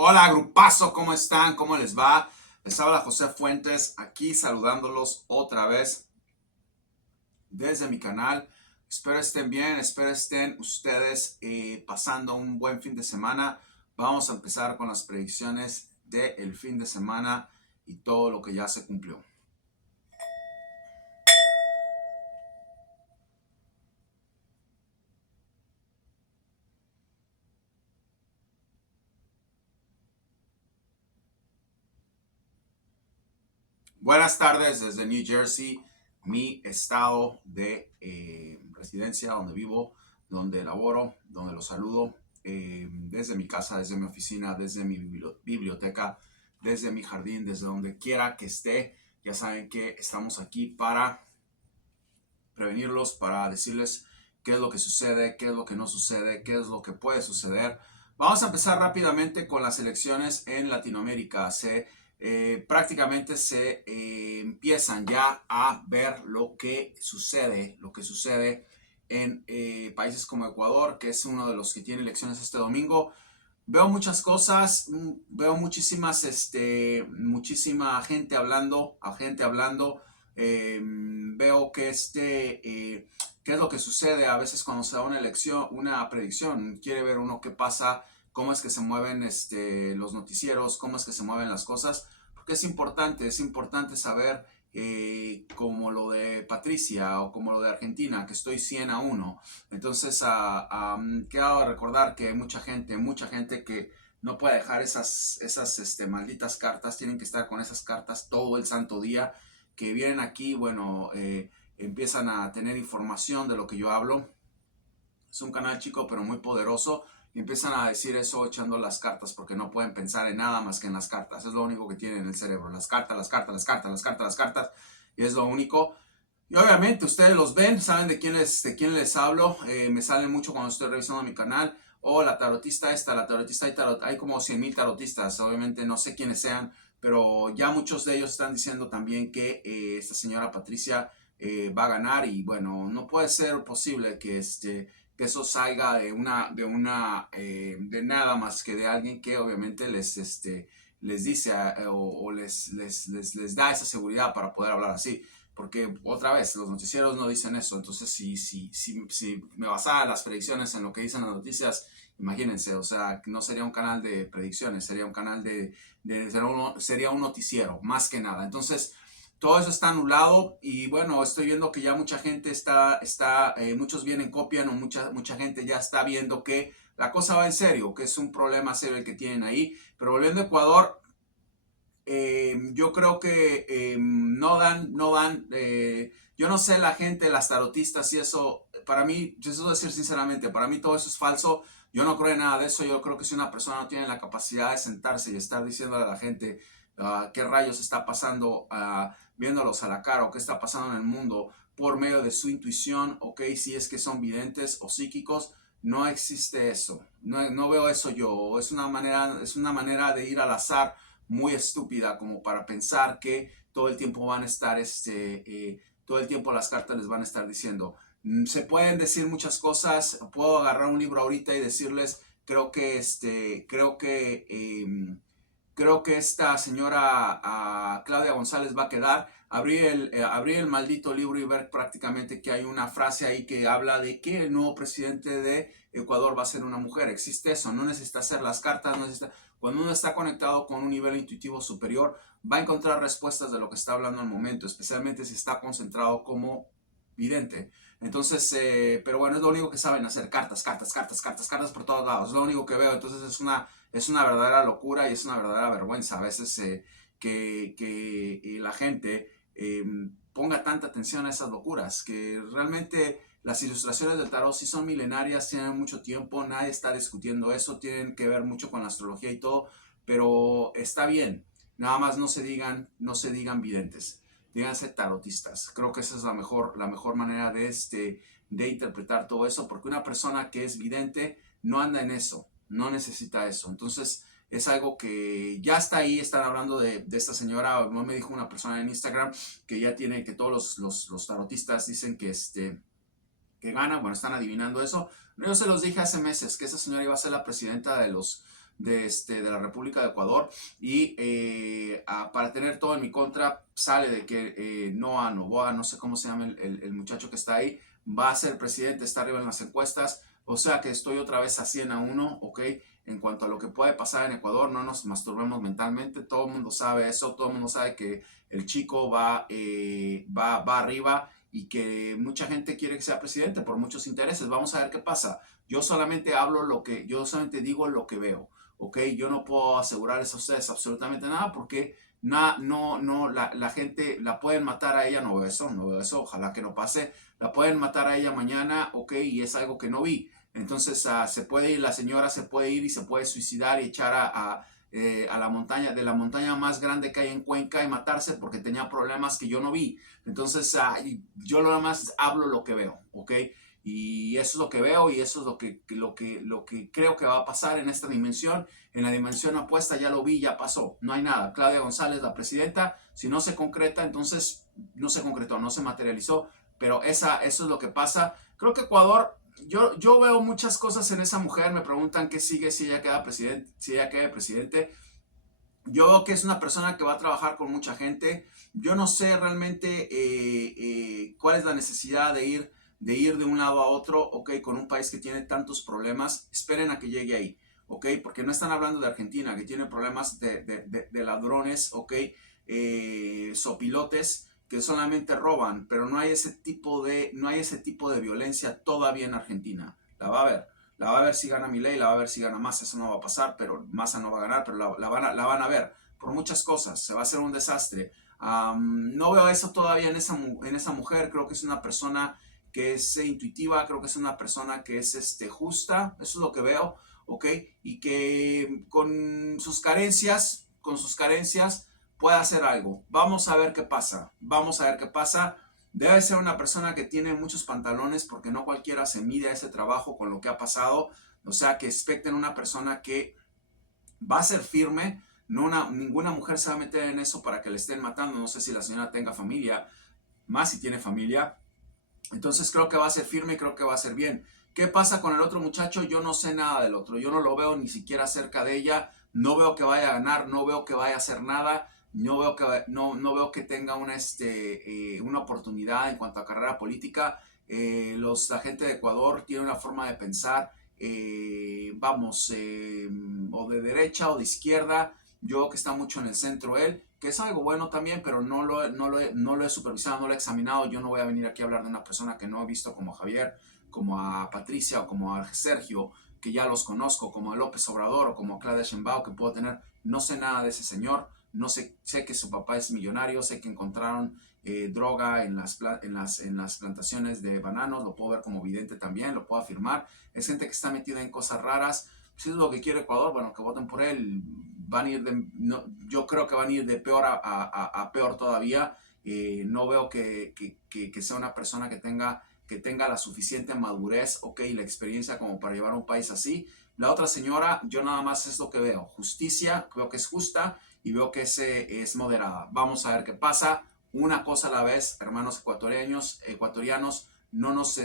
Hola, grupazo, ¿cómo están? ¿Cómo les va? Les habla José Fuentes, aquí saludándolos otra vez desde mi canal. Espero estén bien, espero estén ustedes pasando un buen fin de semana. Vamos a empezar con las predicciones del fin de semana y todo lo que ya se cumplió. Buenas tardes desde New Jersey, mi estado de residencia, donde vivo, donde laboro, donde los saludo, desde mi casa, desde mi oficina, desde mi biblioteca, desde mi jardín, desde donde quiera que esté. Ya saben que estamos aquí para prevenirlos, para decirles qué es lo que sucede, qué es lo que no sucede, qué es lo que puede suceder. Vamos a empezar rápidamente con las elecciones en Latinoamérica. Prácticamente se empiezan ya a ver lo que sucede en países como Ecuador, que es uno de los que tiene elecciones este domingo. Veo muchas cosas, veo muchísima gente hablando. Veo que qué es lo que sucede a veces cuando se da una elección, una predicción. Quiere ver uno qué pasa, cómo es que se mueven los noticieros, cómo es que se mueven las cosas, porque es importante saber como lo de Patricia o como lo de Argentina, que estoy 100-1. Entonces, quiero recordar que hay mucha gente que no puede dejar esas malditas cartas, tienen que estar con esas cartas todo el santo día, que vienen aquí, bueno, empiezan a tener información de lo que yo hablo. Es un canal chico pero muy poderoso y empiezan a decir eso echando las cartas porque no pueden pensar en nada más que en las cartas. Es lo único que tienen en el cerebro, las cartas, las cartas, las cartas, las cartas, las cartas, y es lo único. Y obviamente ustedes los ven, saben de quién les hablo. Me salen mucho cuando estoy revisando mi canal. O la tarotista esta, la tarotista, hay como 100,000 tarotistas. Obviamente no sé quiénes sean, pero ya muchos de ellos están diciendo también que esta señora Patricia va a ganar. Y bueno, no puede ser posible que eso salga de nada más que de alguien que obviamente les dice o les da esa seguridad para poder hablar así. Porque otra vez, los noticieros no dicen eso. Entonces, si me basara las predicciones en lo que dicen las noticias, imagínense, o sea, no sería un canal de predicciones, sería un canal sería un noticiero, más que nada. Entonces, todo eso está anulado y bueno, estoy viendo que ya mucha gente muchos vienen, copian o mucha gente ya está viendo que la cosa va en serio, que es un problema serio el que tienen ahí. Pero volviendo a Ecuador, yo creo que yo no sé la gente, las tarotistas y eso, para mí, yo eso decir sinceramente, para mí todo eso es falso, yo no creo en nada de eso. Yo creo que si una persona no tiene la capacidad de sentarse y estar diciéndole a la gente qué rayos está pasando, viéndolos a la cara o qué está pasando en el mundo por medio de su intuición, ok, si es que son videntes o psíquicos, no existe eso, no veo eso yo, es una manera de ir al azar muy estúpida como para pensar que todo el tiempo van a estar, todo el tiempo las cartas les van a estar diciendo. Se pueden decir muchas cosas, puedo agarrar un libro ahorita y decirles, creo que esta señora Claudia González va a quedar. Abrí el maldito libro y ver prácticamente que hay una frase ahí que habla de que el nuevo presidente de Ecuador va a ser una mujer. Existe eso, no necesita hacer las cartas, no necesita. Cuando uno está conectado con un nivel intuitivo superior, va a encontrar respuestas de lo que está hablando al momento, especialmente si está concentrado como vidente. Entonces, pero bueno, es lo único que saben hacer, cartas, cartas, cartas, cartas, cartas por todos lados, es lo único que veo. Entonces es una verdadera locura y es una verdadera vergüenza a veces que la gente ponga tanta atención a esas locuras, que realmente las ilustraciones del tarot sí son milenarias, tienen mucho tiempo, nadie está discutiendo eso, tienen que ver mucho con la astrología y todo, pero está bien, nada más no se digan videntes, díganse tarotistas. Creo que esa es la mejor manera de interpretar todo eso, porque una persona que es vidente no anda en eso, no necesita eso. Entonces, es algo que ya está ahí. Están hablando de esta señora. Me dijo una persona en Instagram que ya tiene, que todos los tarotistas dicen que gana. Bueno, están adivinando eso. Yo se los dije hace meses que esa señora iba a ser la presidenta de la República de Ecuador y para tener todo en mi contra sale de que Noah Noboa, no sé cómo se llama el muchacho que está ahí, va a ser presidente, está arriba en las encuestas, o sea que estoy otra vez a 100-1, ¿ok? En cuanto a lo que puede pasar en Ecuador, no nos masturbemos mentalmente, todo el mundo sabe eso, todo el mundo sabe que el chico va arriba y que mucha gente quiere que sea presidente por muchos intereses. Vamos a ver qué pasa. Yo solamente yo solamente digo lo que veo, ¿ok? Yo no puedo asegurarles a ustedes absolutamente nada porque la gente la pueden matar a ella, no veo eso, ojalá que no pase, la pueden matar a ella mañana, ¿ok? Y es algo que no vi. Entonces se puede ir, la señora se puede ir y se puede suicidar y echar a la montaña, de la montaña más grande que hay en Cuenca y matarse porque tenía problemas que yo no vi. Entonces yo nada más hablo lo que veo, ¿ok? Y eso es lo que veo y eso es lo que creo que va a pasar en esta dimensión. En la dimensión opuesta ya lo vi, ya pasó, no hay nada. Claudia González, la presidenta, si no se concreta, entonces no se concretó, no se materializó, pero eso es lo que pasa. Creo que Ecuador, yo veo muchas cosas en esa mujer, me preguntan qué sigue si ella queda presidente, si ella queda presidente. Yo veo que es una persona que va a trabajar con mucha gente. Yo no sé realmente cuál es la necesidad de ir de un lado a otro, ok, con un país que tiene tantos problemas. Esperen a que llegue ahí, ok, porque no están hablando de Argentina, que tiene problemas de ladrones, ok, sopilotes que solamente roban, pero no hay ese tipo de violencia todavía en Argentina. La va a haber. La va a ver si gana Milei, la va a ver si gana Massa, eso no va a pasar, pero Massa no va a ganar, pero la van a ver por muchas cosas, se va a hacer un desastre. No veo eso todavía en esa mujer, creo que es una persona que es intuitiva, creo que es una persona que es justa, eso es lo que veo, ¿ok? Y que con sus carencias puede hacer algo. Vamos a ver qué pasa, vamos a ver qué pasa. Debe ser una persona que tiene muchos pantalones porque no cualquiera se mide a ese trabajo con lo que ha pasado. O sea, que expecten una persona que va a ser firme. Ninguna mujer se va a meter en eso para que le estén matando. No sé si la señora tenga familia, más si tiene familia. Entonces creo que va a ser firme y creo que va a ser bien. ¿Qué pasa con el otro muchacho? Yo no sé nada del otro. Yo no lo veo ni siquiera cerca de ella. No veo que vaya a ganar. No veo que vaya a hacer nada. No veo que tenga una oportunidad en cuanto a carrera política. La gente de Ecuador tiene una forma de pensar, o de derecha o de izquierda. Yo veo que está mucho en el centro él, que es algo bueno también, pero no lo he supervisado, no lo he examinado. Yo no voy a venir aquí a hablar de una persona que no he visto como a Javier, como a Patricia o como a Sergio, que ya los conozco, como a López Obrador o como a Claudia Sheinbaum, que puedo tener. No sé nada de ese señor, no sé que su papá es millonario, sé que encontraron droga en las plantaciones de bananos, lo puedo ver como vidente también, lo puedo afirmar. Es gente que está metida en cosas raras. Si es lo que quiere Ecuador, bueno, que voten por él. Yo creo que van a ir de peor a peor todavía. No veo que sea una persona que tenga la suficiente madurez, ok, la experiencia como para llevar un país así. La otra señora, yo nada más es lo que veo. Justicia, veo que es justa y veo que es moderada. Vamos a ver qué pasa. Una cosa a la vez, hermanos ecuatorianos, no nos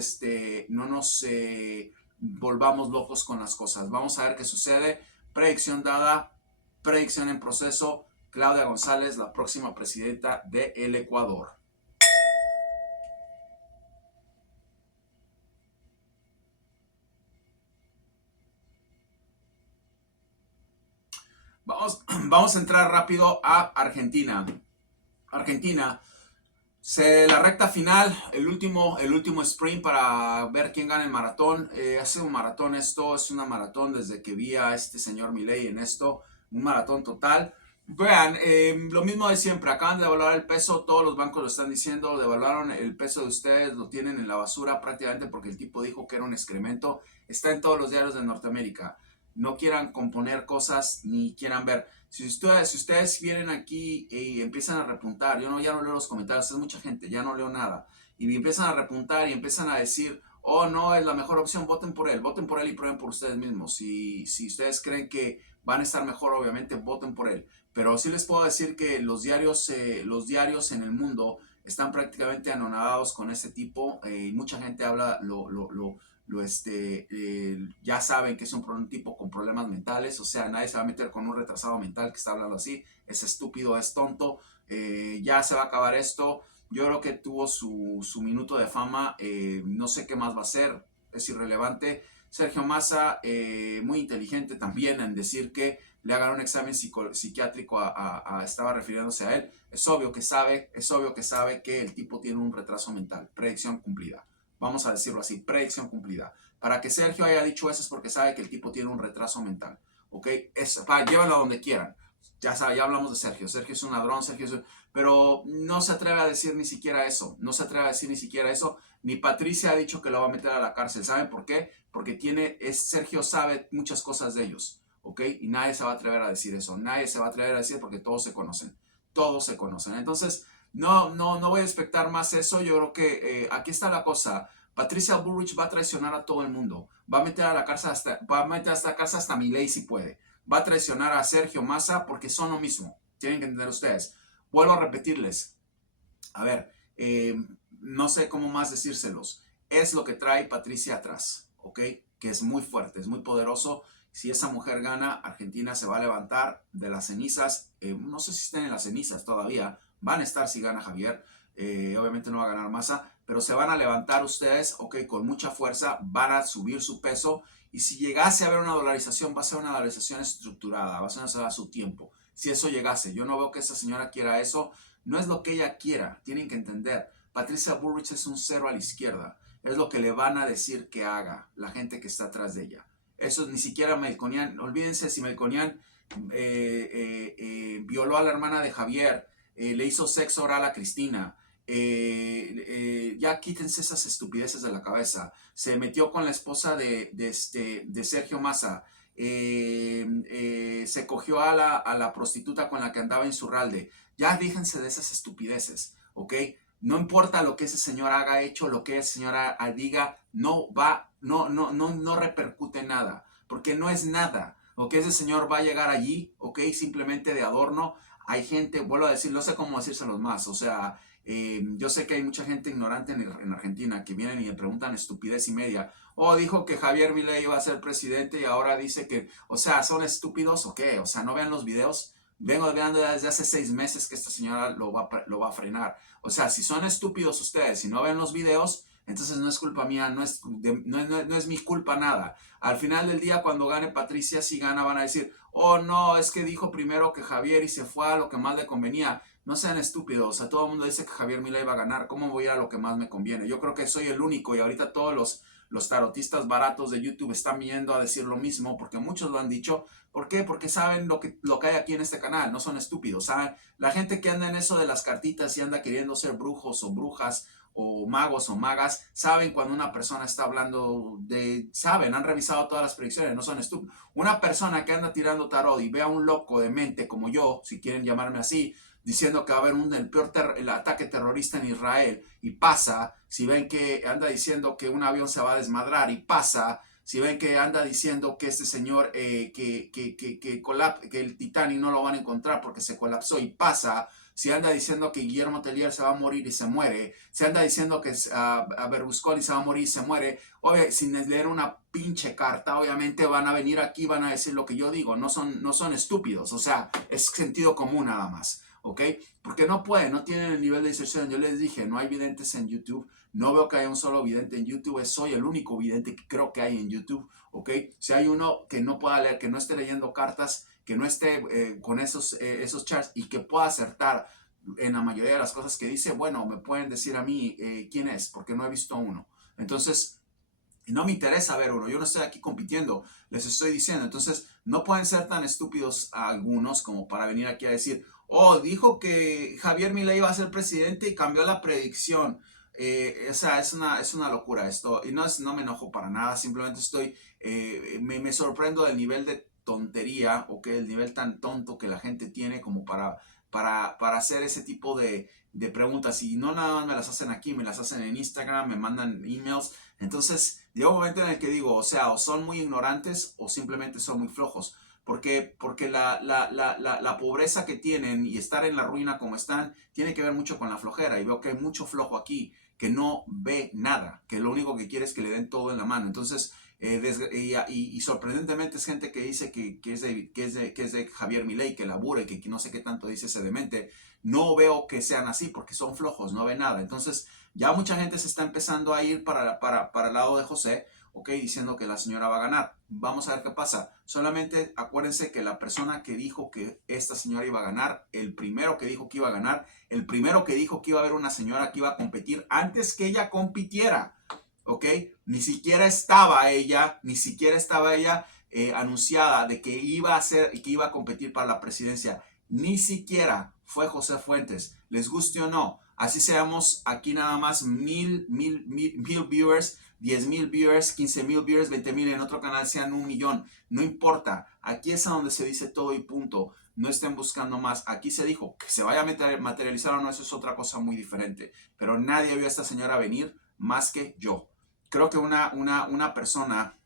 volvamos locos con las cosas. Vamos a ver qué sucede. Predicción dada, predicción en proceso. Claudia González, la próxima presidenta del Ecuador. Vamos a entrar rápido a Argentina. Argentina, la recta final, el último sprint para ver quién gana el maratón. Hace un maratón esto, es una maratón desde que vi a este señor Milei en esto, un maratón total. Vean, lo mismo de siempre, acaban de devaluar el peso, todos los bancos lo están diciendo, devaluaron el peso de ustedes, lo tienen en la basura prácticamente porque el tipo dijo que era un excremento, está en todos los diarios de Norteamérica. No quieran componer cosas ni quieran ver. Si ustedes vienen aquí y empiezan a repuntar, ya no leo los comentarios, es mucha gente, ya no leo nada, y empiezan a repuntar y empiezan a decir, oh, no, es la mejor opción, voten por él y prueben por ustedes mismos. Si ustedes creen que van a estar mejor, obviamente voten por él. Pero sí les puedo decir que los diarios en el mundo están prácticamente anonadados con ese tipo, y mucha gente ya saben que es un tipo con problemas mentales, o sea, nadie se va a meter con un retrasado mental que está hablando así, es estúpido, es tonto, ya se va a acabar esto. Yo creo que tuvo su minuto de fama, no sé qué más va a ser, es irrelevante. Sergio Massa, muy inteligente también en decir que le hagan un examen psiquiátrico estaba refiriéndose a él. Es obvio que sabe que el tipo tiene un retraso mental. Predicción cumplida. Vamos a decirlo así, predicción cumplida. Para que Sergio haya dicho eso es porque sabe que el tipo tiene un retraso mental. ¿Ok? Llévenlo a donde quieran. Ya sabe, ya hablamos de Sergio. Sergio es un ladrón, pero no se atreve a decir ni siquiera eso. No se atreve a decir ni siquiera eso. Ni Patricia ha dicho que lo va a meter a la cárcel. ¿Saben por qué? Porque Sergio sabe muchas cosas de ellos. ¿Ok? Y nadie se va a atrever a decir eso. Nadie se va a atrever a decir porque todos se conocen. Todos se conocen. Entonces, no voy a expectar más eso. Yo creo que aquí está la cosa. Patricia Bullrich va a traicionar a todo el mundo. Va a meter a la cárcel hasta Milei si puede. Va a traicionar a Sergio Massa porque son lo mismo. Tienen que entender ustedes. Vuelvo a repetirles. A ver, no sé cómo más decírselos. Es lo que trae Patricia atrás, ¿ok? Que es muy fuerte, es muy poderoso. Si esa mujer gana, Argentina se va a levantar de las cenizas. No sé si estén en las cenizas todavía. Van a estar si gana Javier. Obviamente no va a ganar Massa, pero se van a levantar ustedes, ok, con mucha fuerza. Van a subir su peso. Y si llegase a haber una dolarización, va a ser una dolarización estructurada. Va a ser a su tiempo. Si eso llegase, yo no veo que esa señora quiera eso. No es lo que ella quiera. Tienen que entender. Patricia Bullrich es un cero a la izquierda. Es lo que le van a decir que haga la gente que está atrás de ella. Eso ni siquiera Melconian. Olvídense si Melconian violó a la hermana de Javier, le hizo sexo oral a Cristina. Ya quítense esas estupideces de la cabeza. Se metió con la esposa de Sergio Massa. Se cogió a la prostituta con la que andaba en Zurralde. Ya déjense de esas estupideces, ¿ok? No importa lo que ese señor haga hecho, lo que ese señor diga, no repercute nada, porque no es nada, ¿ok? Ese señor va a llegar allí, ¿ok? Simplemente de adorno. Hay gente, vuelvo a decir, no sé cómo decírselos más, o sea, yo sé que hay mucha gente ignorante en Argentina que vienen y me preguntan estupidez y media. Dijo que Javier Milei iba a ser presidente y ahora dice que, o sea, ¿son estúpidos o qué? O sea, ¿no vean los videos? Vengo viendo desde hace 6 meses que esta señora lo va a frenar. O sea, si son estúpidos ustedes y no ven los videos, entonces no es culpa mía, no es mi culpa nada. Al final del día, cuando gane Patricia, si gana, van a decir, oh no, es que dijo primero que Javier y se fue a lo que más le convenía. No sean estúpidos, o sea, todo el mundo dice que Javier Milei va a ganar, ¿cómo voy a ir a lo que más me conviene? Yo creo que soy el único y ahorita todos los tarotistas baratos de YouTube están viniendo a decir lo mismo, porque muchos lo han dicho. ¿Por qué? Porque saben lo que hay aquí en este canal, no son estúpidos, ¿saben? La gente que anda en eso de las cartitas y anda queriendo ser brujos o brujas o magos o magas, saben cuando una persona está hablando saben, han revisado todas las predicciones, no son estúpidos. Una persona que anda tirando tarot y ve a un loco de mente como yo, si quieren llamarme así, diciendo que va a haber el ataque terrorista en Israel y pasa, si ven que anda diciendo que un avión se va a desmadrar y pasa, si ven que anda diciendo que este señor, que el Titanic no lo van a encontrar porque se colapsó y pasa, si anda diciendo que Guillermo Tellier se va a morir y se muere, si anda diciendo que a Berlusconi se va a morir y se muere, sin leer una pinche carta, obviamente van a venir aquí, van a decir lo que yo digo, no son estúpidos, o sea, es sentido común nada más. ¿Ok? Porque no tienen el nivel de diserción. Yo les dije, no hay videntes en YouTube, no veo que haya un solo vidente en YouTube, soy el único vidente que creo que hay en YouTube, ¿ok? Si hay uno que no pueda leer, que no esté leyendo cartas, que no esté con esos charts y que pueda acertar en la mayoría de las cosas que dice, bueno, me pueden decir a mí quién es, porque no he visto uno. Entonces, no me interesa ver uno, yo no estoy aquí compitiendo, les estoy diciendo. Entonces, no pueden ser tan estúpidos a algunos como para venir aquí a decir, dijo que Javier Milei iba a ser presidente y cambió la predicción. O sea, es una locura esto. Y no me enojo para nada, simplemente me sorprendo del nivel de tontería, o que el nivel tan tonto que la gente tiene como para hacer ese tipo de preguntas. Y no nada más me las hacen aquí, me las hacen en Instagram, me mandan emails. Entonces, llega un momento en el que digo, o sea, o son muy ignorantes o simplemente son muy flojos. Porque la pobreza que tienen y estar en la ruina como están, tiene que ver mucho con la flojera. Y veo que hay mucho flojo aquí que no ve nada, que lo único que quiere es que le den todo en la mano. Entonces, y sorprendentemente es gente que dice que es de Javier Milei, que labura y que no sé qué tanto dice ese demente. No veo que sean así porque son flojos, no ven nada. Entonces, ya mucha gente se está empezando a ir para el lado de José, ok, diciendo que la señora va a ganar. Vamos a ver qué pasa. Solamente acuérdense que la persona que dijo que esta señora iba a ganar, el primero que dijo que iba a ganar, el primero que dijo que iba a haber una señora que iba a competir antes que ella compitiera, ok, ni siquiera estaba ella anunciada de que iba a ser y que iba a competir para la presidencia. Ni siquiera fue José Fuentes, les guste o no. Así seamos aquí nada más mil viewers, 10,000 viewers, 15,000 viewers, 20,000, en otro canal sean 1,000,000. No importa, aquí es a donde se dice todo y punto. No estén buscando más. Aquí se dijo que se vaya a materializar o no, eso es otra cosa muy diferente. Pero nadie vio a esta señora venir más que yo. Creo que una persona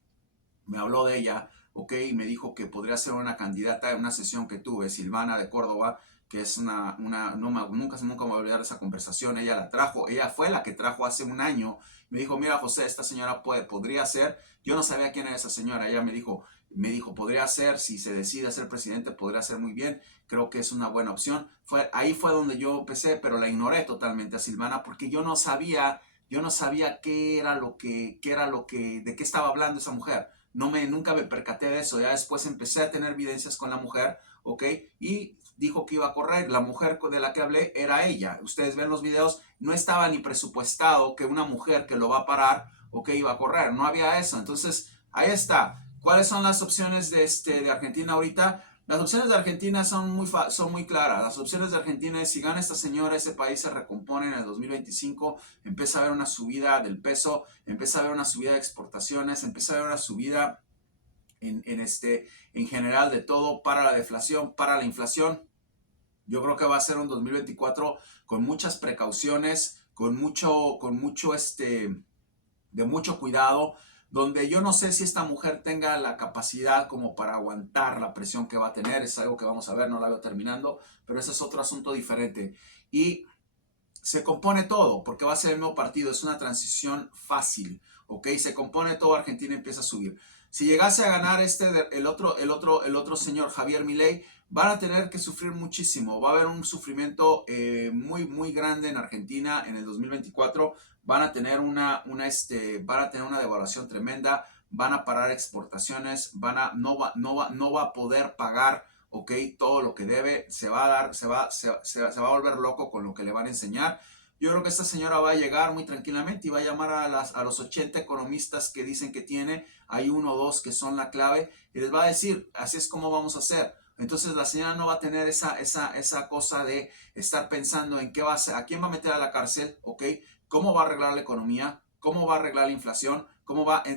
me habló de ella, ok, y me dijo que podría ser una candidata en una sesión que tuve, Silvana de Córdoba, que es nunca me voy a olvidar de esa conversación. Ella la trajo, ella fue la que trajo hace un año. Me dijo, mira José, esta señora podría ser. Yo no sabía quién era esa señora. Ella me dijo, podría ser, si se decide ser presidente, podría ser muy bien. Creo que es una buena opción. Ahí fue donde yo empecé, pero la ignoré totalmente a Silvana porque yo no sabía de qué estaba hablando esa mujer. Nunca me percaté de eso. Ya después empecé a tener evidencias con la mujer, ¿ok? Y dijo que iba a correr. La mujer de la que hablé era ella. Ustedes ven los videos, no estaba ni presupuestado que una mujer que lo va a parar, ¿ok? Iba a correr. No había eso. Entonces, ahí está. ¿Cuáles son las opciones de Argentina ahorita? Las opciones de Argentina son muy claras. Las opciones de Argentina es si gana esta señora, ese país se recompone en el 2025, empieza a haber una subida del peso, empieza a haber una subida de exportaciones, empieza a haber una subida en general de todo para la deflación, para la inflación. Yo creo que va a ser un 2024 con muchas precauciones, de mucho cuidado, donde yo no sé si esta mujer tenga la capacidad como para aguantar la presión que va a tener. Es algo que vamos a ver, no la veo terminando, pero ese es otro asunto diferente. Y se compone todo, porque va a ser el nuevo partido, es una transición fácil, ¿ok? Se compone todo, Argentina empieza a subir. Si llegase a ganar el otro señor, Javier Milei, van a tener que sufrir muchísimo. Va a haber un sufrimiento muy grande en Argentina en el 2024. Van a tener una devaluación tremenda. Van a parar exportaciones. No va a poder pagar, ok, todo lo que debe. Se va a volver loco con lo que le van a enseñar. Yo creo que esta señora va a llegar muy tranquilamente y va a llamar a los 80 economistas que dicen que tiene. Hay uno o dos que son la clave y les va a decir, así es como vamos a hacer. Entonces la señora no va a tener esa cosa de estar pensando en qué va a hacer, a quién va a meter a la cárcel, ¿ok? ¿Cómo va a arreglar la economía? ¿Cómo va a arreglar la inflación?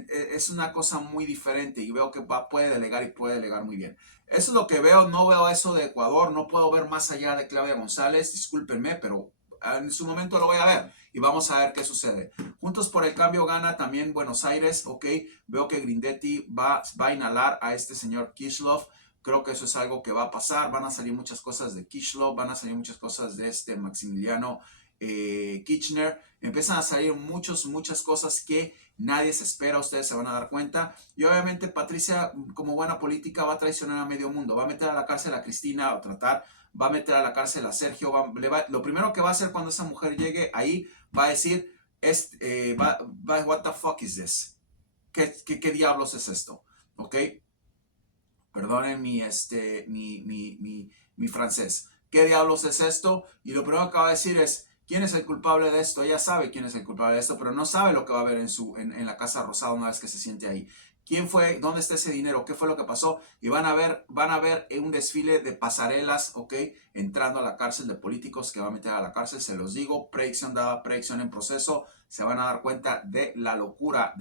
Es una cosa muy diferente y veo que puede delegar y puede delegar muy bien. Eso es lo que veo, no veo eso de Ecuador, no puedo ver más allá de Claudia González, discúlpenme, pero en su momento lo voy a ver y vamos a ver qué sucede. Juntos por el Cambio gana también Buenos Aires, ok, veo que Grindetti va a inhalar a este señor Kicillof. Creo que eso es algo que va a pasar. Van a salir muchas cosas de Kicillof, van a salir muchas cosas de Maximiliano Kirchner. Empiezan a salir muchas cosas que nadie se espera. Ustedes se van a dar cuenta. Y obviamente Patricia, como buena política, va a traicionar a medio mundo. Va a meter a la cárcel a Cristina, va a meter a la cárcel a Sergio. Lo primero que va a hacer cuando esa mujer llegue ahí, va a decir, what the fuck is this? ¿Qué diablos es esto? ¿Ok? Perdonen mi francés. ¿Qué diablos es esto? Y lo primero que va a decir es, ¿quién es el culpable de esto? Ella sabe quién es el culpable de esto, pero no sabe lo que va a ver en la Casa Rosada una vez que se siente ahí. ¿Quién fue? ¿Dónde está ese dinero? ¿Qué fue lo que pasó? Y van a ver un desfile de pasarelas, ¿ok? Entrando a la cárcel de políticos que va a meter a la cárcel. Se los digo, predicción dada, predicción en proceso. Se van a dar cuenta de la locura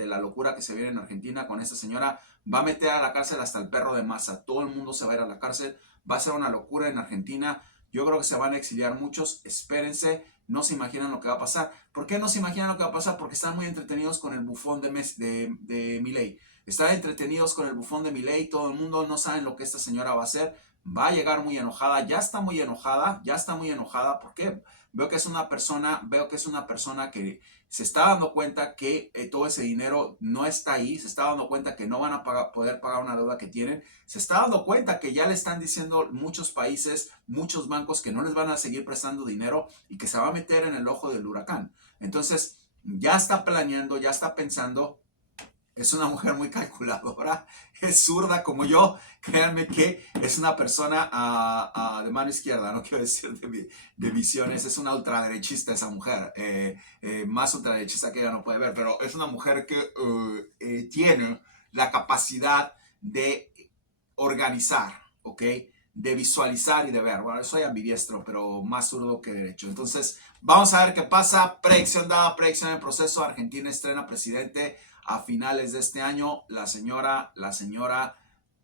que se viene en Argentina con esta señora. Va a meter a la cárcel hasta el perro de Massa. Todo el mundo se va a ir a la cárcel. Va a ser una locura en Argentina. Yo creo que se van a exiliar muchos. Espérense. No se imaginan lo que va a pasar. ¿Por qué no se imaginan lo que va a pasar? Porque están muy entretenidos con el bufón de Milei. Están entretenidos con el bufón de Milei. Todo el mundo no sabe lo que esta señora va a hacer. va a llegar muy enojada, ya está muy enojada, ¿por qué? Veo que es una persona que se está dando cuenta que todo ese dinero no está ahí, se está dando cuenta que no van a poder pagar una deuda que tienen, se está dando cuenta que ya le están diciendo muchos países, muchos bancos que no les van a seguir prestando dinero y que se va a meter en el ojo del huracán. Entonces, ya está planeando, ya está pensando. Es una mujer muy calculadora, es zurda como yo. Créanme que es una persona de mano izquierda, no quiero decir de visiones, es una ultraderechista esa mujer, más ultraderechista que ella no puede ver, pero es una mujer que tiene la capacidad de organizar, ¿ok? De visualizar y de ver. Bueno, soy ambidiestro, pero más zurdo que derecho. Entonces, vamos a ver qué pasa. Predicción dada, predicción en proceso. Argentina estrena presidente a finales de este año. La señora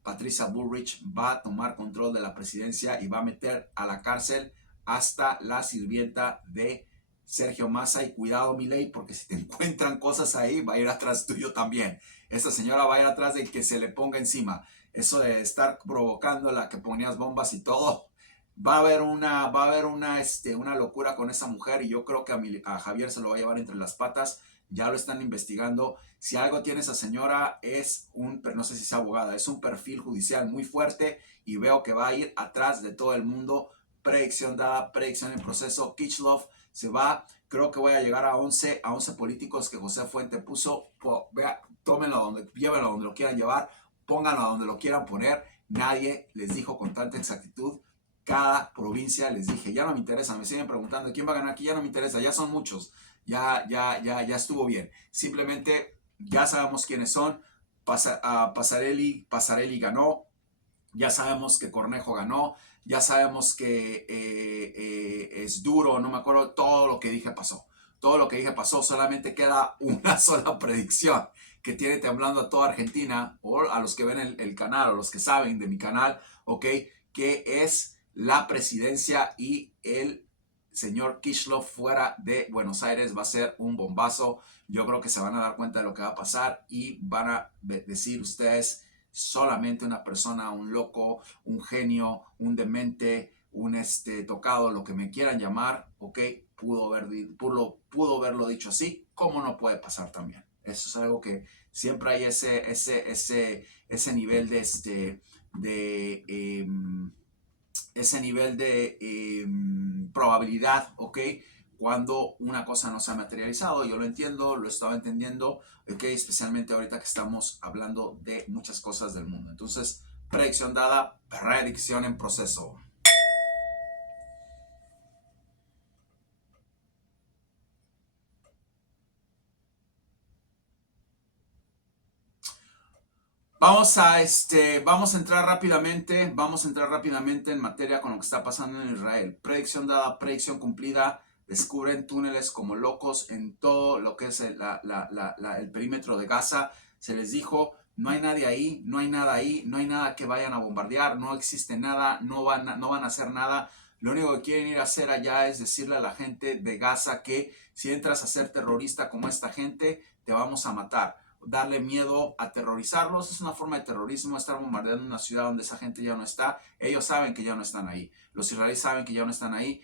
Patricia Bullrich va a tomar control de la presidencia y va a meter a la cárcel hasta la sirvienta de Sergio Massa. Y cuidado, Milei, porque si te encuentran cosas ahí, va a ir atrás tuyo también. Esta señora va a ir atrás del que se le ponga encima. Eso de estar provocando la que ponías bombas y todo, va a haber una locura con esa mujer, y yo creo que a Javier se lo va a llevar entre las patas. Ya lo están investigando. Si algo tiene esa señora es no sé si es abogada, es un perfil judicial muy fuerte, y veo que va a ir atrás de todo el mundo. Predicción dada, predicción en proceso. Kichilov se va. Creo que voy a llegar a 11 políticos que José Fuente puso. Tómenlo llévenlo donde lo quieran llevar, pónganlo a donde lo quieran poner. Nadie les dijo con tanta exactitud. Cada provincia les dije, ya no me interesa. Me siguen preguntando quién va a ganar aquí, ya no me interesa, ya son muchos. Ya estuvo bien. Simplemente ya sabemos quiénes son. Pasarelli ganó. Ya sabemos que Cornejo ganó. Ya sabemos que es duro. No me acuerdo. Todo lo que dije pasó. Todo lo que dije pasó. Solamente queda una sola predicción que tiene temblando a toda Argentina, o a los que ven el canal, o los que saben de mi canal, ¿ok? Que es la presidencia, y el señor Kichilov fuera de Buenos Aires va a ser un bombazo. Yo creo que se van a dar cuenta de lo que va a pasar y van a decir ustedes, solamente una persona, un loco, un genio, un demente, un tocado, lo que me quieran llamar, ok, pudo haberlo dicho así. ¿Cómo no puede pasar también? Eso es algo que siempre hay ese nivel de probabilidad, ¿ok? Cuando una cosa no se ha materializado. Yo lo entiendo, lo estaba entendiendo, ¿ok? Especialmente ahorita que estamos hablando de muchas cosas del mundo. Entonces, predicción dada, predicción en proceso. Vamos a entrar rápidamente en materia con lo que está pasando en Israel. Predicción dada, predicción cumplida. Descubren túneles como locos en todo lo que es el perímetro de Gaza. Se les dijo, no hay nadie ahí, no hay nada ahí, no hay nada que vayan a bombardear, no existe nada, no van a hacer nada. Lo único que quieren ir a hacer allá es decirle a la gente de Gaza que si entras a ser terrorista como esta gente, te vamos a matar. Darle miedo, aterrorizarlos. Es una forma de terrorismo, estar bombardeando una ciudad donde esa gente ya no está. Ellos saben que ya no están ahí. Los israelíes saben que ya no están ahí.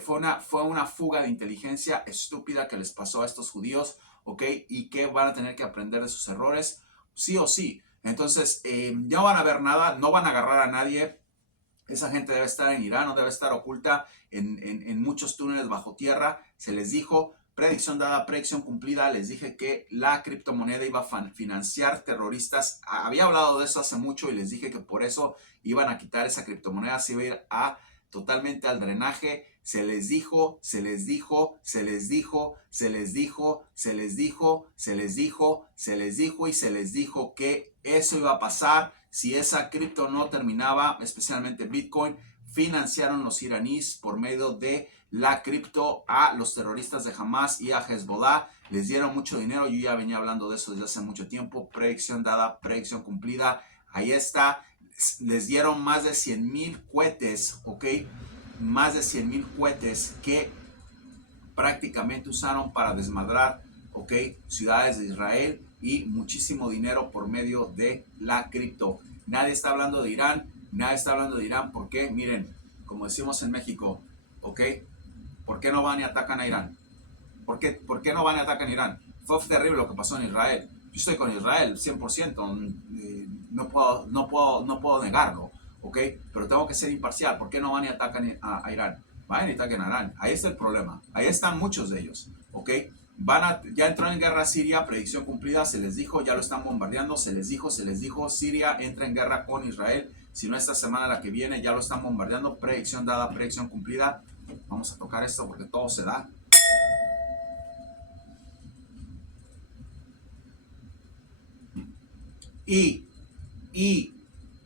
Fue una fuga de inteligencia estúpida que les pasó a estos judíos, ¿ok? Y que van a tener que aprender de sus errores, sí o sí. Entonces, no van a ver nada, no van a agarrar a nadie. Esa gente debe estar en Irán, o debe estar oculta en muchos túneles bajo tierra. Se les dijo, predicción dada, predicción cumplida. Les dije que la criptomoneda iba a financiar terroristas. Había hablado de eso hace mucho y les dije que por eso iban a quitar esa criptomoneda. Se iba a ir totalmente al drenaje. Se les dijo, se les dijo, se les dijo, se les dijo, se les dijo, se les dijo, se les dijo y se les dijo que eso iba a pasar. Si esa cripto no terminaba, especialmente Bitcoin, financiaron los iraníes por medio de la cripto a los terroristas de Hamas y a Hezbollah. Les dieron mucho dinero. Yo ya venía hablando de eso desde hace mucho tiempo. Predicción dada, predicción cumplida. Ahí está. Les dieron más de 100,000 cohetes, ¿ok? Más de 100,000 cohetes que prácticamente usaron para desmadrar, ¿ok? Ciudades de Israel, y muchísimo dinero por medio de la cripto. Nadie está hablando de Irán, Nadie está hablando de Irán. ¿Por qué? Miren, como decimos en México, ¿ok? ¿Por qué no van y atacan a Irán? ¿Por qué no van y atacan a Irán? Fue terrible lo que pasó en Israel. Yo estoy con Israel 100%, no puedo negarlo, ¿ok? Pero tengo que ser imparcial. ¿Por qué no van y atacan a Irán? Vayan y ataquen a Irán. Ahí está el problema. Ahí están muchos de ellos, ¿ok? Ya entró en guerra Siria, predicción cumplida, se les dijo, ya lo están bombardeando, se les dijo, Siria entra en guerra con Israel, si no esta semana la que viene, ya lo están bombardeando, predicción dada, predicción cumplida. Vamos a tocar esto porque todo se da.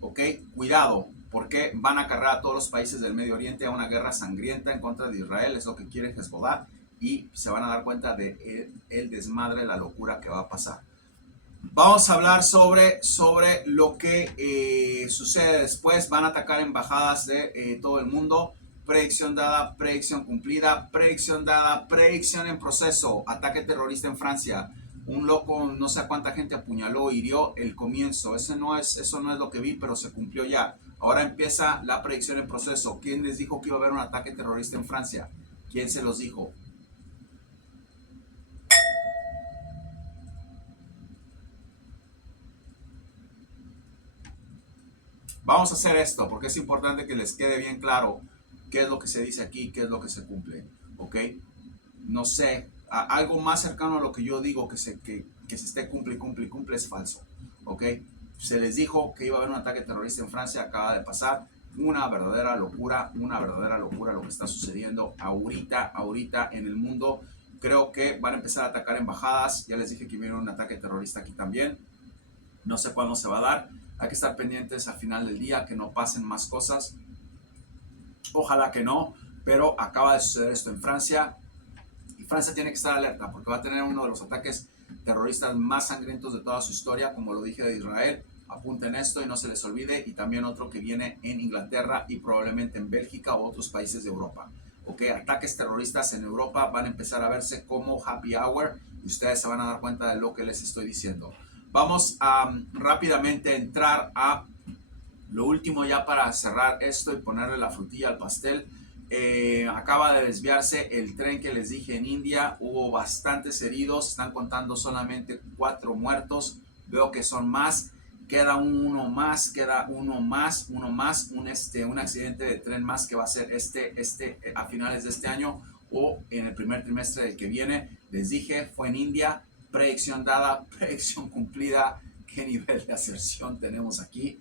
Ok, cuidado, porque van a cargar a todos los países del Medio Oriente a una guerra sangrienta en contra de Israel, es lo que quiere Hezbollah, y se van a dar cuenta de el desmadre, la locura que va a pasar. Vamos a hablar sobre lo que sucede después. Van a atacar embajadas de todo el mundo. Predicción dada, predicción cumplida, predicción dada, predicción en proceso. Ataque terrorista en Francia. Un loco, no sé cuánta gente apuñaló, hirió el comienzo. Eso no es lo que vi, pero se cumplió ya. Ahora empieza la predicción en proceso. ¿Quién les dijo que iba a haber un ataque terrorista en Francia? ¿Quién se los dijo? Vamos a hacer esto porque es importante que les quede bien claro qué es lo que se dice aquí, qué es lo que se cumple, ¿ok? No sé, algo más cercano a lo que yo digo que se esté cumple es falso, ¿ok? Se les dijo que iba a haber un ataque terrorista en Francia, acaba de pasar, una verdadera locura lo que está sucediendo ahorita en el mundo. Creo que van a empezar a atacar embajadas, ya les dije que viene un ataque terrorista aquí también, no sé cuándo se va a dar. Hay que estar pendientes al final del día, que no pasen más cosas. Ojalá que no, pero acaba de suceder esto en Francia. Y Francia tiene que estar alerta porque va a tener uno de los ataques terroristas más sangrientos de toda su historia, como lo dije de Israel. Apunten esto y no se les olvide. Y también otro que viene en Inglaterra y probablemente en Bélgica o otros países de Europa. Ok, ataques terroristas en Europa van a empezar a verse como happy hour y ustedes se van a dar cuenta de lo que les estoy diciendo. Vamos a rápidamente entrar a lo último ya para cerrar esto y ponerle la frutilla al pastel. Acaba de desviarse el tren que les dije en India. Hubo bastantes heridos. Están contando solamente 4 muertos. Veo que son más. Queda uno más. Un accidente de tren más que va a ser a finales de este año o en el primer trimestre del que viene. Les dije, fue en India. Predicción dada, predicción cumplida. ¿Qué nivel de aserción tenemos aquí?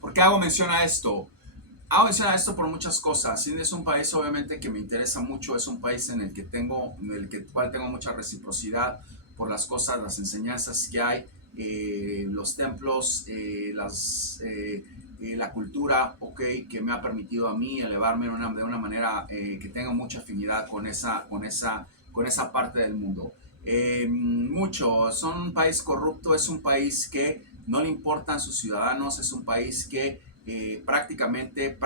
¿Por qué hago mención a esto? Hago mención a esto por muchas cosas. India es un país obviamente que me interesa mucho, es un país en el cual tengo mucha reciprocidad por las cosas, las enseñanzas que hay, los templos, la cultura, okay, que me ha permitido a mí elevarme de una manera que tenga mucha afinidad con esa parte del mundo. Son un país corrupto, es un país que no le importan sus ciudadanos, es un país que prácticamente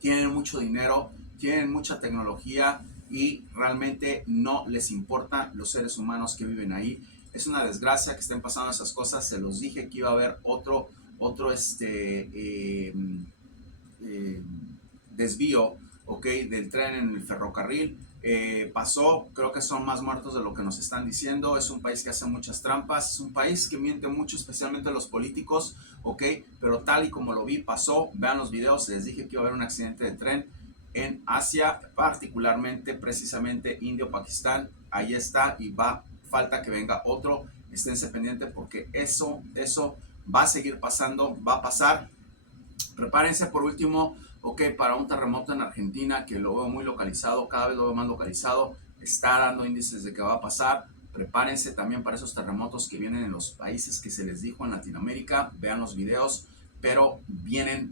tienen mucho dinero, tienen mucha tecnología y realmente no les importan los seres humanos que viven ahí. Es una desgracia que estén pasando esas cosas. Se los dije que iba a haber otro desvío, ok, del tren en el ferrocarril. Pasó, creo que son más muertos de lo que nos están diciendo. Es un país que hace muchas trampas, es un país que miente mucho, especialmente los políticos, ok, pero tal y como lo vi, pasó. Vean los videos, les dije que iba a haber un accidente de tren en Asia, particularmente, precisamente India-Pakistán. Ahí está y falta que venga otro. Esténse pendientes porque eso va a seguir pasando, va a pasar. Prepárense por último, ok, para un terremoto en Argentina, que lo veo muy localizado, cada vez lo veo más localizado, está dando índices de que va a pasar. Prepárense también para esos terremotos que vienen en los países que se les dijo en Latinoamérica. Vean los videos, pero viene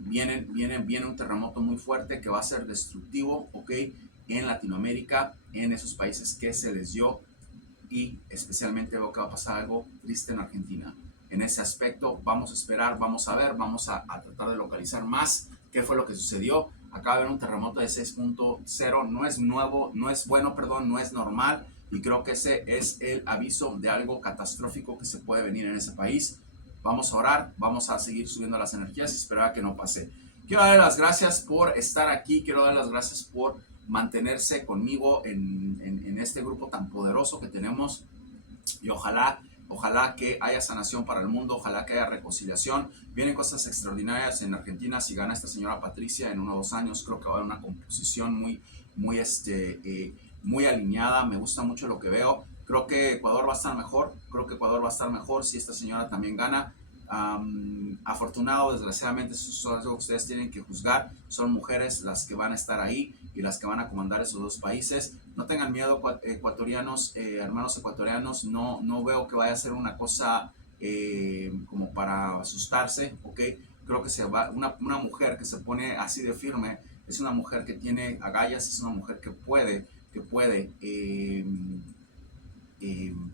un terremoto muy fuerte que va a ser destructivo, ok, en Latinoamérica, en esos países que se les dio, y especialmente veo que va a pasar algo triste en Argentina. En ese aspecto vamos a esperar, vamos a ver, vamos a tratar de localizar más qué fue lo que sucedió. acaba de haber un terremoto de 6.0, no es nuevo, no es bueno, perdón, no es normal, y creo que ese es el aviso de algo catastrófico que se puede venir en ese país. Vamos a orar, vamos a seguir subiendo las energías y esperar a que no pase. Quiero darle las gracias por estar aquí, quiero darle las gracias por mantenerse conmigo en este grupo tan poderoso que tenemos, y ojalá que haya sanación para el mundo, ojalá que haya reconciliación. Vienen cosas extraordinarias en Argentina. Si gana esta señora Patricia en 1 o 2 años, creo que va a haber una composición muy alineada. Me gusta mucho lo que veo. Creo que Ecuador va a estar mejor, si esta señora también gana. Afortunado, desgraciadamente, eso es algo que ustedes tienen que juzgar. Son mujeres las que van a estar ahí y las que van a comandar esos dos países. No tengan miedo, ecuatorianos, hermanos ecuatorianos. No veo que vaya a ser una cosa como para asustarse, ¿ok? Creo que una mujer que se pone así de firme es una mujer que tiene agallas, es una mujer que puede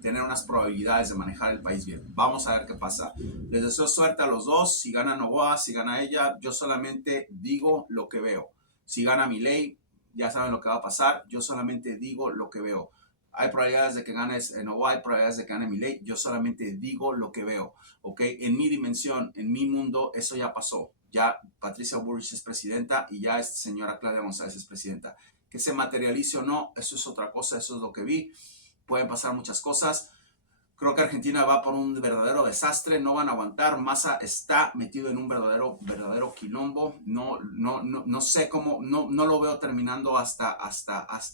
tener unas probabilidades de manejar el país bien. Vamos a ver qué pasa. Les deseo suerte a los dos. Si gana Noboa, si gana ella, yo solamente digo lo que veo. Si gana Milei, ya saben lo que va a pasar. Yo solamente digo lo que veo. Hay probabilidades de que gane Noboa, hay probabilidades de que gane Milei. Yo solamente digo lo que veo. ¿Ok? En mi dimensión, en mi mundo, eso ya pasó. Ya Patricia Bullrich es presidenta y ya esta señora Claudia González es presidenta. Que se materialice o no, eso es otra cosa, eso es lo que vi. Pueden pasar muchas cosas. Creo que Argentina va por un verdadero desastre, no van a aguantar. Massa está metido en un verdadero quilombo. No sé cómo, no lo veo terminando hasta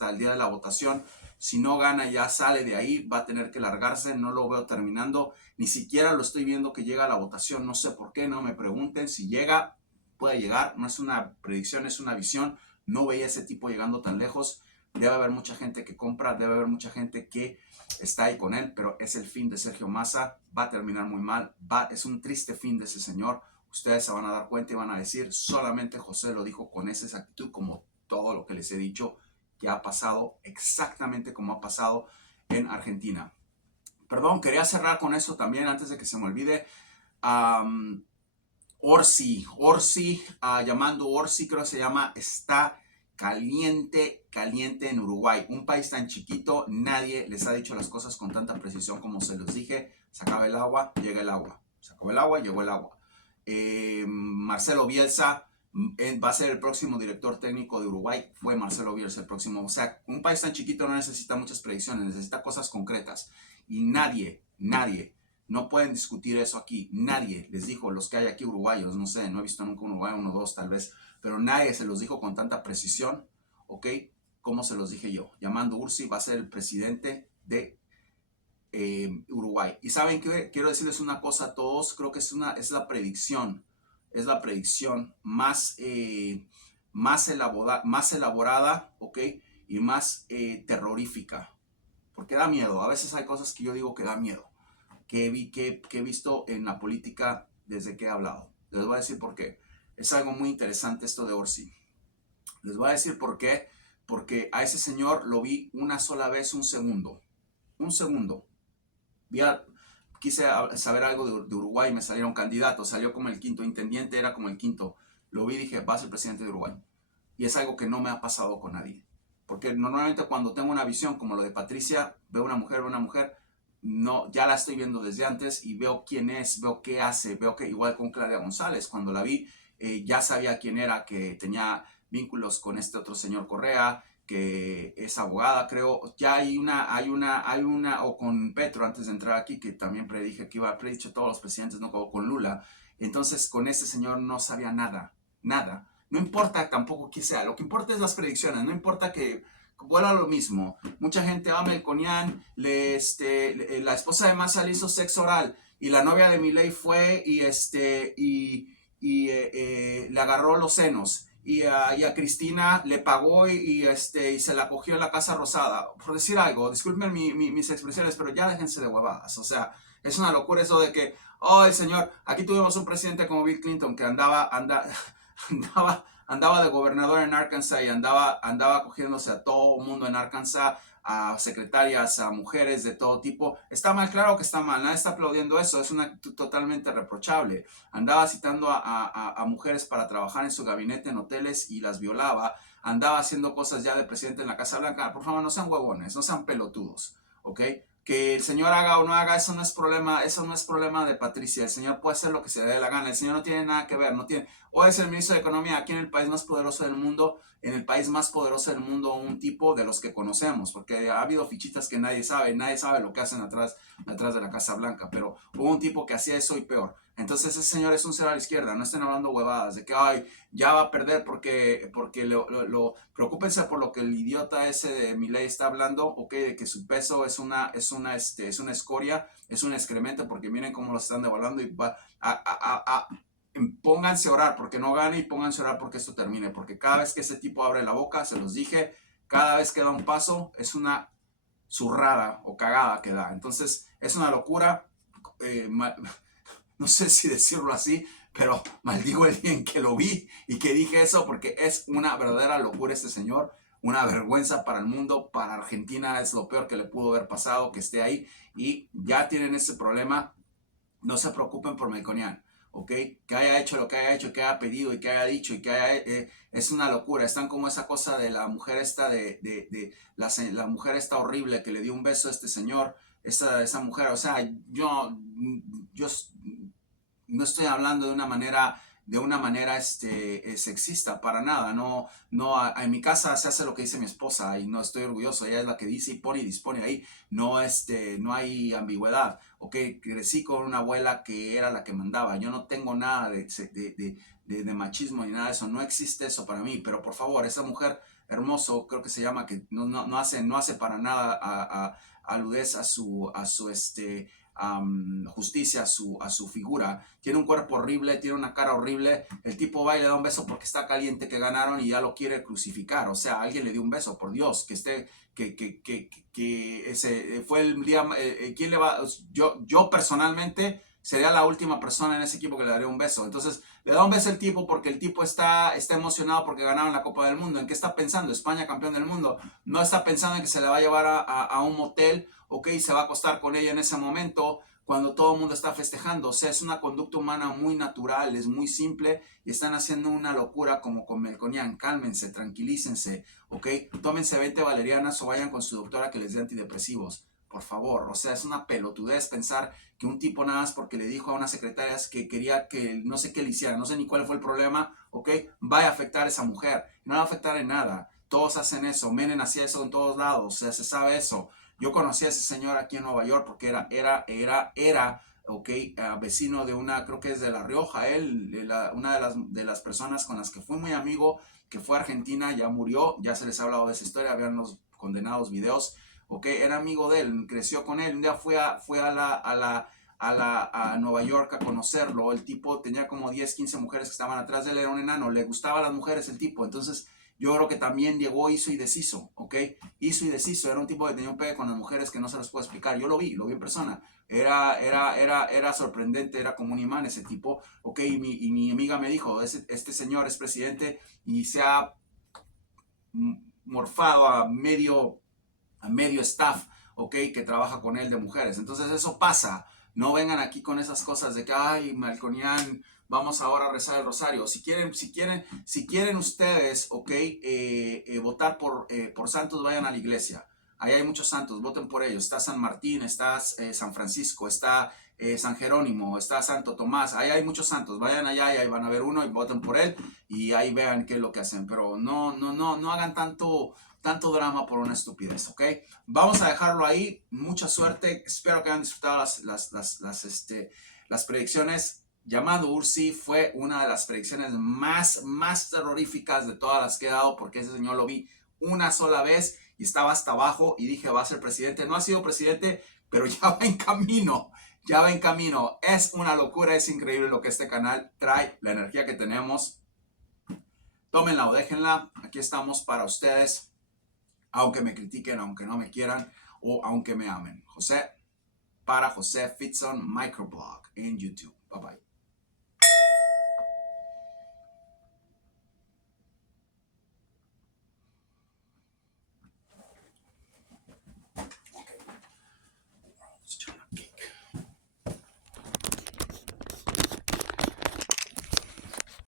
el día de la votación. Si no gana, ya sale de ahí, va a tener que largarse. No lo veo terminando, ni siquiera lo estoy viendo que llega a la votación. No sé por qué, no me pregunten. Si llega, puede llegar. No es una predicción, es una visión. No veía ese tipo llegando tan lejos. Debe haber mucha gente que compra, debe haber mucha gente que está ahí con él, pero es el fin de Sergio Massa. Va a terminar muy mal, es un triste fin de ese señor. Ustedes se van a dar cuenta y van a decir, solamente José lo dijo con esa exactitud, como todo lo que les he dicho que ha pasado, exactamente como ha pasado en Argentina. Perdón, quería cerrar con eso también antes de que se me olvide. Orsi, llamando Orsi, creo que se llama, está caliente en Uruguay. Un país tan chiquito, nadie les ha dicho las cosas con tanta precisión como se los dije. Se acaba el agua, llega el agua. Se acabó el agua, llegó el agua. Marcelo Bielsa va a ser el próximo director técnico de Uruguay. Fue Marcelo Bielsa el próximo. O sea, un país tan chiquito no necesita muchas predicciones, necesita cosas concretas. Y nadie no pueden discutir eso aquí. Nadie les dijo, los que hay aquí uruguayos, no sé, no he visto nunca un uruguayo, uno o dos tal vez, pero nadie se los dijo con tanta precisión, ¿ok? Como se los dije yo. Llamando Ursi va a ser el presidente de Uruguay. Y ¿saben qué? Quiero decirles una cosa a todos, creo que es la predicción más elaborada, ¿ok? Y más terrorífica, porque da miedo. A veces hay cosas que yo digo que da miedo, que he visto en la política desde que he hablado. Les voy a decir por qué. Es algo muy interesante esto de Orsi. Les voy a decir por qué. Porque a ese señor lo vi una sola vez, un segundo. Quise saber algo de Uruguay y me salieron candidatos. Salió como el quinto intendiente, era como el quinto. Lo vi y dije, va a ser presidente de Uruguay. Y es algo que no me ha pasado con nadie. Porque normalmente cuando tengo una visión como lo de Patricia, veo una mujer, no, ya la estoy viendo desde antes y veo quién es, veo qué hace, veo que igual con Claudia González, cuando la vi, ya sabía quién era, que tenía vínculos con este otro señor Correa, que es abogada, creo. Ya hay una, o con Petro antes de entrar aquí, que también predije que iba a predicho todos los presidentes, no, o con Lula. Entonces con este señor no sabía nada. No importa tampoco quién sea, lo que importa es las predicciones, no importa que vuelva a lo mismo. Mucha gente ama Melconian, la esposa de Massa le hizo sexo oral y la novia de Milei fue y le agarró los senos. Y a Cristina le pagó y se la cogió en la Casa Rosada. Por decir algo, disculpen mis expresiones, pero ya déjense de huevadas. O sea, es una locura eso de que, oh, el señor, aquí tuvimos un presidente como Bill Clinton que andaba de gobernador en Arkansas y andaba cogiéndose a todo el mundo en Arkansas, a secretarias, a mujeres de todo tipo. Está mal, claro que está mal, nadie está aplaudiendo eso, es una actitud totalmente reprochable. Andaba citando a mujeres para trabajar en su gabinete en hoteles y las violaba. Andaba haciendo cosas ya de presidente en la Casa Blanca. Por favor, no sean huevones, no sean pelotudos, ¿ok? Que el señor haga o no haga, eso no es problema de Patricia. El señor puede hacer lo que se le dé la gana. El señor no tiene nada que ver, no tiene. O es el ministro de Economía aquí en el país más poderoso del mundo, un tipo de los que conocemos, porque ha habido fichitas que nadie sabe lo que hacen atrás de la Casa Blanca, pero hubo un tipo que hacía eso y peor. Entonces ese señor es un cero a la izquierda, no estén hablando huevadas de que ay, ya va a perder porque preocúpense por lo que el idiota ese de Milei está hablando, ok, de que su peso es una escoria, es un excremento, porque miren cómo lo están devaluando y va pónganse a orar porque no gane y pónganse a orar porque esto termine, porque cada vez que ese tipo abre la boca, se los dije, cada vez que da un paso es una zurrada o cagada que da. Entonces es una locura, no sé si decirlo así, pero maldigo el día en que lo vi y que dije eso, porque es una verdadera locura este señor, una vergüenza para el mundo, para Argentina es lo peor que le pudo haber pasado, que esté ahí, y ya tienen ese problema. No se preocupen por Melconian, ¿ok? Que haya hecho lo que haya hecho, que haya pedido y que haya dicho y que haya... es una locura. Están como esa cosa de la mujer esta, la mujer esta horrible que le dio un beso a este señor, esa mujer. O sea, yo no estoy hablando de una manera sexista, para nada. No, no, en mi casa se hace lo que dice mi esposa y no estoy orgulloso. Ella es la que dice y pone y dispone ahí. No, no hay ambigüedad. Ok, crecí con una abuela que era la que mandaba. Yo no tengo nada de machismo ni nada de eso. No existe eso para mí. Pero por favor, esa mujer hermoso, creo que se llama, que no hace para nada aludez a justicia a su figura. Tiene un cuerpo horrible, tiene una cara horrible. El tipo va y le da un beso porque está caliente que ganaron y ya lo quiere crucificar. O sea, alguien le dio un beso, por Dios, que esté, que ese fue el día. ¿Quién le va? Yo personalmente sería la última persona en ese equipo que le daría un beso. Entonces, le da un beso el tipo porque el tipo está emocionado porque ganaron la Copa del Mundo. ¿En qué está pensando? España campeón del mundo. No está pensando en que se le va a llevar a un motel, ok, se va a acostar con ella en ese momento cuando todo el mundo está festejando. O sea, es una conducta humana muy natural, es muy simple y están haciendo una locura como con Melconian. Cálmense, tranquilícense, ok, tómense 20 valerianas o vayan con su doctora que les dé antidepresivos. Por favor, o sea, es una pelotudez pensar que un tipo nada más porque le dijo a unas secretarias que quería que no sé qué le hiciera, no sé ni cuál fue el problema, ok, vaya a afectar a esa mujer. No va a afectar en nada. Todos hacen eso, Menem hacía eso en todos lados, o sea, se sabe eso. Yo conocí a ese señor aquí en Nueva York porque era ok, vecino de una, creo que es de La Rioja, una de las personas con las que fui muy amigo, que fue a Argentina, ya murió, ya se les ha hablado de esa historia, vean los condenados videos, ok, era amigo de él, creció con él, un día fue a Nueva York a conocerlo. El tipo tenía como 10, 15 mujeres que estaban atrás de él, era un enano, le gustaban las mujeres el tipo, entonces yo creo que también llegó, hizo y deshizo, ¿ok? Hizo y deshizo, era un tipo que tenía un pegue con las mujeres que no se les puedo explicar, yo lo vi en persona, era sorprendente, era como un imán ese tipo, ¿ok? Y mi amiga me dijo, este señor es presidente y se ha morfado a medio staff, ok, que trabaja con él de mujeres. Entonces eso pasa. No vengan aquí con esas cosas de que, ay, Melconian, vamos ahora a rezar el rosario. Si quieren ustedes, ok, votar por santos, vayan a la iglesia. Ahí hay muchos santos, voten por ellos. Está San Martín, está San Francisco, está San Jerónimo, está Santo Tomás. Ahí hay muchos santos. Vayan allá y ahí van a ver uno y voten por él y ahí vean qué es lo que hacen. Pero no hagan tanto drama por una estupidez, ¿ok? Vamos a dejarlo ahí. Mucha suerte. Espero que hayan disfrutado las predicciones. Llamado Ursi fue una de las predicciones más terroríficas de todas las que he dado, porque ese señor lo vi una sola vez y estaba hasta abajo y dije, va a ser presidente. No ha sido presidente, pero ya va en camino. Ya va en camino. Es una locura, es increíble lo que este canal trae, la energía que tenemos. Tómenla o déjenla. Aquí estamos para ustedes. Aunque me critiquen, aunque no me quieran o aunque me amen. José, para José Fitzon Microblog en YouTube. Bye bye.